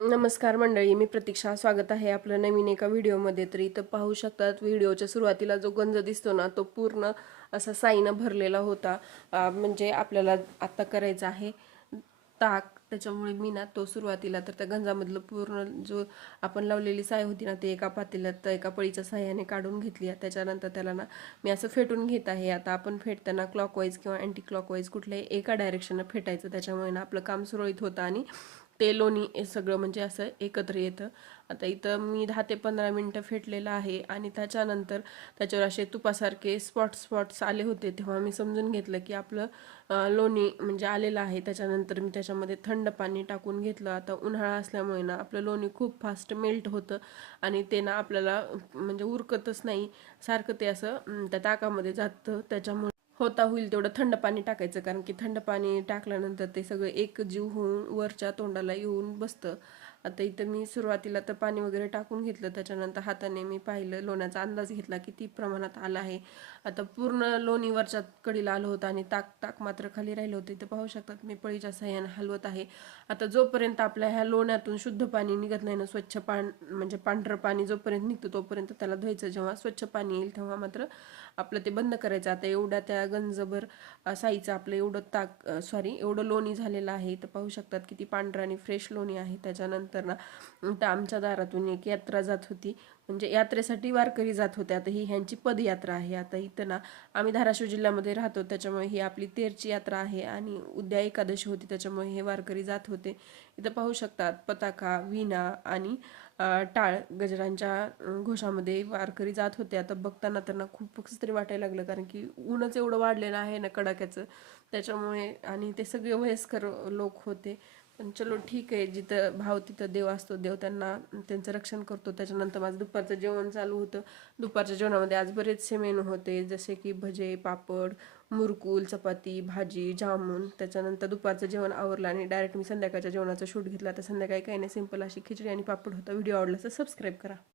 नमस्कार मंडळी, मी प्रतीक्षा. स्वागत आहे आपलं नवीन एका व्हिडिओमध्ये. तर इथं पाहू शकतात, व्हिडिओच्या सुरुवातीला जो गंज दिसतो ना, तो पूर्ण असा साईनं भरलेला होता. म्हणजे आपल्याला आता करायचं आहे ताक. त्याच्यामुळे मी ना तो सुरुवातीला तर त्या गंजामधलं पूर्ण जो आपण लावलेली साय होती ना, ते एका पातेल्यात एका पळीच्या साह्याने काढून घेतली. त्याच्यानंतर त्याला ना मी असं फेटून घेत आहे. आता आपण फेटताना क्लॉकवाईज किंवा अँटी क्लॉकवाईज कुठल्याही एका डायरेक्शननं फेटायचं. त्याच्यामुळे ना आपलं काम सुरळीत होतं आणि ते लोणी हे सगळं म्हणजे असं एकत्र येतं. आता इथं मी 10 ते 15 मिनटं फेटलेलं आहे आणि त्याच्यानंतर त्याच्यावर असे तुपासारखे स्पॉट्स आले होते. तेव्हा मी समजून घेतलं की आपलं लोणी म्हणजे आलेलं आहे. त्याच्यानंतर मी त्याच्यामध्ये थंड पाणी टाकून घेतलं. आता उन्हाळा असल्यामुळे ना आपलं लोणी खूप फास्ट मेल्ट होतं आणि ते ना आपल्याला म्हणजे उरकतच नाही. सारखं ते असं त्या ताकामध्ये जातं. त्याच्यामुळे होता होईल तेवढं थंड पाणी टाकायचं, कारण की थंड पाणी टाकल्यानंतर ते सगळं एकजीव होऊन वरच्या तोंडाला येऊन बसतं. आता इथं मी सुरुवातीला तर पाणी वगैरे टाकून घेतलं. त्याच्यानंतर हाताने मी पाहिलं, लोण्याचा अंदाज घेतला किती प्रमाणात आला आहे. आता पूर्ण लोणी वरच्या कडीला आलं होतं आणि ताक ताक मात्र खाली राहिलं होतं. इथं पाहू शकतात मी पळीच्या साह्याने हलवत आहे. आता जोपर्यंत आपल्या ह्या लोण्यातून शुद्ध पाणी निघत नाही ना, स्वच्छ म्हणजे पांढरं पाणी जोपर्यंत निघतं तोपर्यंत त्याला धुवायचं. जेव्हा स्वच्छ पाणी येईल तेव्हा मात्र आपलं ते बंद करायचं. आता एवढ्या त्या गंजभर साईचं आपलं एवढं एवढं लोणी झालेलं आहे. तर पाहू शकतात किती पांढरं आणि फ्रेश लोणी आहे. त्याच्यानंतर ना तर आमच्या दारातून एक यात्रा जात होती, म्हणजे यात्रेसाठी वारकरी जात होते. आता ही ह्यांची पदयात्रा आहे. आता इथं ना आम्ही धाराशिव जिल्ह्यामध्ये राहतो, त्याच्यामुळे ही आपली तेरची यात्रा आहे आणि उद्या एकादशी होती, त्याच्यामुळे हे वारकरी जात होते. इथं पाहू शकतात पताका, विणा आणि टाळ गजरांच्या घोषामध्ये वारकरी जात होते. आता बघताना त्यांना खूप कसं तरी वाटायला लागलं, कारण की ऊनच एवढं वाढलेलं आहे ना कडाक्याचं. त्याच्यामुळे आणि ते सगळे वयस्कर लोक होते. पण चलो ठीक आहे, जिथं भाव तिथं देव असतो. देव त्यांना त्यांचं रक्षण करतो. त्याच्यानंतर माझं दुपारचं जेवण चालू होतं. दुपारच्या जेवणामध्ये आज बरेचसे मेनू होते, जसे की भजे, पापड, मुरकूल, चपाती, भाजी, जामून. त्याच्यानंतर दुपारचं जेवण आवरलं आणि डायरेक्ट मी संध्याकाळच्या जेवणाचा शूट घेतला. तर संध्याकाळी काही नाही, सिंपल अशी खिचडी आणि पापड होता. व्हिडिओ आवडला तर सबस्क्राईब करा.